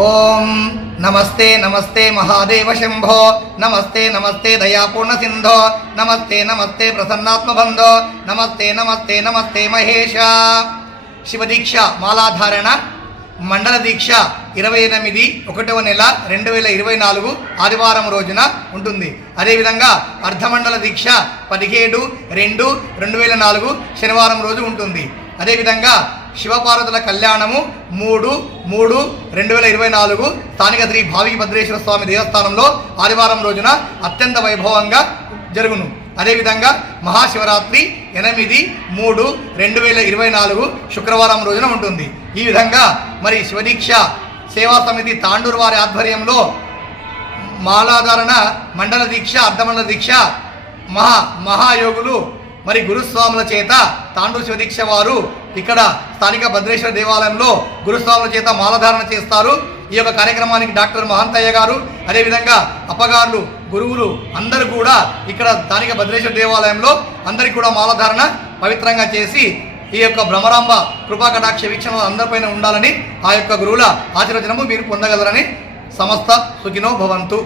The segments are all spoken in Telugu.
ఓం నమస్తే నమస్తే మహాదేవ శంభో నమస్తే నమస్తే దయాపూర్ణ సింధో నమస్తే నమస్తే ప్రసన్నాత్మబంధో నమస్తే నమస్తే నమస్తే మహేష. శివదీక్ష మాలాధారణ మండల దీక్ష 28/1వ నెల 2024 ఆదివారం రోజున ఉంటుంది. అదేవిధంగా అర్ధమండల దీక్ష 17/2/2004 శనివారం రోజు ఉంటుంది. అదేవిధంగా శివపార్వతుల కళ్యాణము 3/3/2024 స్థానిక శ్రీ భావి భద్రేశ్వర స్వామి దేవస్థానంలో ఆదివారం రోజున అత్యంత వైభవంగా జరుగును. అదేవిధంగా మహాశివరాత్రి 8/3/2024 శుక్రవారం రోజున ఉంటుంది. ఈ విధంగా మరి శివదీక్ష సేవా సమితి తాండూరు వారి ఆధ్వర్యంలో మాలాధారణ మండల దీక్ష అర్ధమండల దీక్ష మహాయోగులు మరి గురుస్వాముల చేత తాండూరు శివదీక్ష వారు ఇక్కడ స్థానిక భద్రేశ్వర దేవాలయంలో గురుస్వాముల చేత మాలధారణ చేస్తారు. ఈ యొక్క కార్యక్రమానికి డాక్టర్ మహంతయ్య గారు, అదేవిధంగా అప్పగారులు, గురువులు అందరూ కూడా ఇక్కడ స్థానిక భద్రేశ్వర దేవాలయంలో అందరికీ కూడా మాలధారణ పవిత్రంగా చేసి ఈ యొక్క భ్రమరాంబ కృపా కటాక్ష వీక్షణ అందరిపైన ఉండాలని ఆ యొక్క గురువుల ఆశీర్వచనము మీరు పొందగలరని సమస్త సుఖినో భవంతు.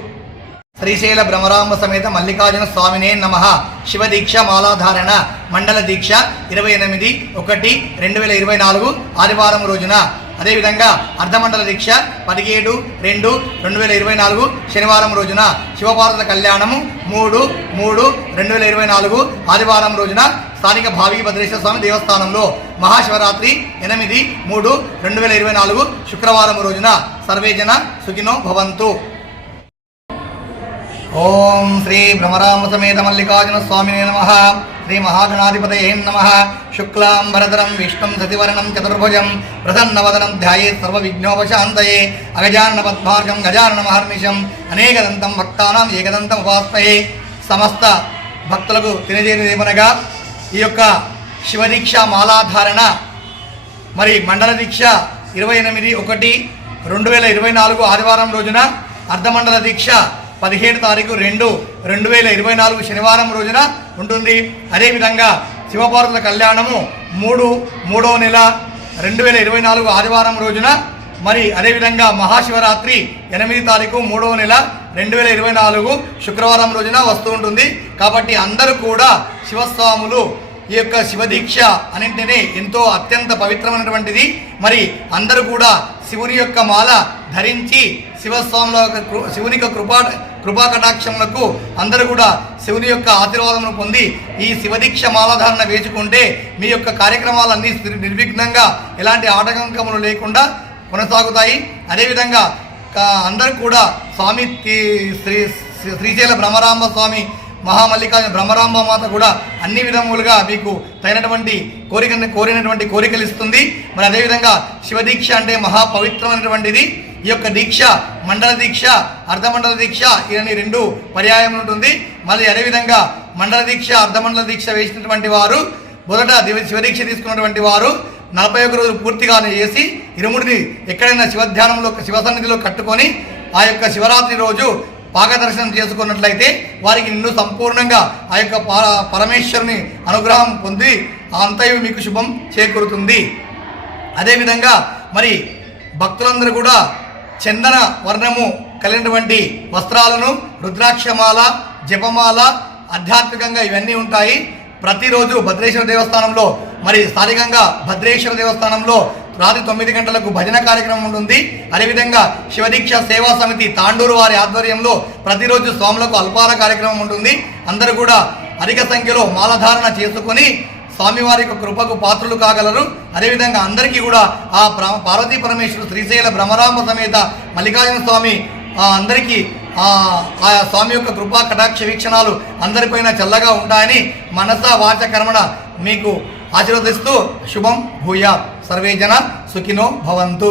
శ్రీశైల భ్రమరాంబ సమేత మల్లికార్జున స్వామినే నమః. శివదీక్ష మాలాధారణ మండల దీక్ష 28/1/2024 ఆదివారం రోజున, అదేవిధంగా అర్ధమండల దీక్ష 17/2/2024 శనివారం రోజున, శివపార్వతుల కళ్యాణము 3/3/2024 ఆదివారం రోజున స్థానిక భావి భద్రేశ్వర స్వామి దేవస్థానంలో, మహాశివరాత్రి 8/3/2024 శుక్రవారం రోజున. సర్వేజన సుఖినో భవంతు. ఓం శ్రీ భ్రమరాంబ సమేత మల్లికార్జున స్వామినే నమః. శ్రీ మహాగణాధిపతయే నమః. శుక్లాంబరధరం విష్ణుం శశివర్ణం చతుర్భుజం ప్రసన్నవదనం ధ్యాయేత్ సర్వవిఘ్నోపశాంతయే. అగజానన పద్మార్గం గజానన మహర్నిశం అనేకదంతం భక్తానాం ఏకదంతం ఉపాస్మహే. సమస్త భక్తులకు తెలియజేయమనగా ఈ యొక్క శివదీక్ష మాలాధారణ మరి మండల దీక్ష 28/1/2024 ఆదివారం రోజున, అర్ధమండల దీక్ష 17 తారీఖు 2/2024 శనివారం రోజున ఉంటుంది. అదేవిధంగా శివపార్వతుల కళ్యాణము 3/3వ నెల 2024 ఆదివారం రోజున, మరి అదేవిధంగా మహాశివరాత్రి 8 తారీఖు 3వ నెల 2024 శుక్రవారం రోజున వస్తూ ఉంటుంది. కాబట్టి అందరూ కూడా శివస్వాములు ఈ యొక్క శివదీక్ష అన్నింటినీ ఎంతో అత్యంత పవిత్రమైనటువంటిది. మరి అందరూ కూడా శివుని యొక్క మాల ధరించి శివస్వాముల శివుని యొక్క కృపా కటాక్షములకు అందరూ కూడా శివుని యొక్క ఆశీర్వాదమును పొంది ఈ శివదీక్ష మాలాధారణ వేసుకుంటే మీ యొక్క కార్యక్రమాలన్నీ నిర్విఘ్నంగా ఎలాంటి ఆటంకములు లేకుండా కొనసాగుతాయి. అదేవిధంగా అందరూ కూడా స్వామి శ్రీశైల భ్రమరాంబ స్వామి మహామల్లికార్జున భ్రమరాంబ మాత కూడా అన్ని విధములుగా మీకు తగినటువంటి కోరినటువంటి కోరికలు ఇస్తుంది. మరి అదేవిధంగా శివదీక్ష అంటే మహాపవిత్రమైనటువంటిది. ఈ యొక్క దీక్ష మండల దీక్ష అర్ధమండల దీక్ష ఇవన్నీ 2 పర్యాయం ఉంటుంది. మరి అదేవిధంగా మండల దీక్ష అర్ధమండల దీక్ష వేసినటువంటి వారు మొదట శివదీక్ష తీసుకున్నటువంటి వారు 41 రోజులు పూర్తిగానే చేసి ఇరుముడిని ఎక్కడైనా శివధ్యానంలో శివసన్నిధిలో కట్టుకొని ఆ యొక్క శివరాత్రి రోజు పాకదర్శనం చేసుకున్నట్లయితే వారికి నిన్ను సంపూర్ణంగా ఆ యొక్క పరమేశ్వరుని అనుగ్రహం పొంది అంతయు మీకు శుభం చేకూరుతుంది. అదేవిధంగా మరి భక్తులందరూ కూడా చందన వర్ణము కలిగినటువంటి వస్త్రాలను, రుద్రాక్షమాల, జపమాల, ఆధ్యాత్మికంగా ఇవన్నీ ఉంటాయి. ప్రతిరోజు భద్రేశ్వర దేవస్థానంలో మరి స్థానికంగా భద్రేశ్వర దేవస్థానంలో రాత్రి 9 గంటలకు భజన కార్యక్రమం ఉంటుంది. అదేవిధంగా శివదీక్ష సేవా సమితి తాండూరు వారి ఆధ్వర్యంలో ప్రతిరోజు స్వాములకు అల్పార కార్యక్రమం ఉంటుంది. అందరూ కూడా అధిక సంఖ్యలో మాలధారణ చేసుకొని స్వామివారి యొక్క కృపకు పాత్రులు కాగలరు. అదేవిధంగా అందరికీ కూడా ఆ పార్వతీ పరమేశ్వరుడు శ్రీశైల భ్రమరాంబ సమేత మల్లికార్జున స్వామి అందరికీ ఆ స్వామి యొక్క కృపా కటాక్ష వీక్షణాలు అందరిపైన చల్లగా ఉంటాయని మనస వాచ కర్మణ మీకు ఆశీర్వదిస్తూ శుభం భూయా. సర్వే జన సుఖినో భవంతు.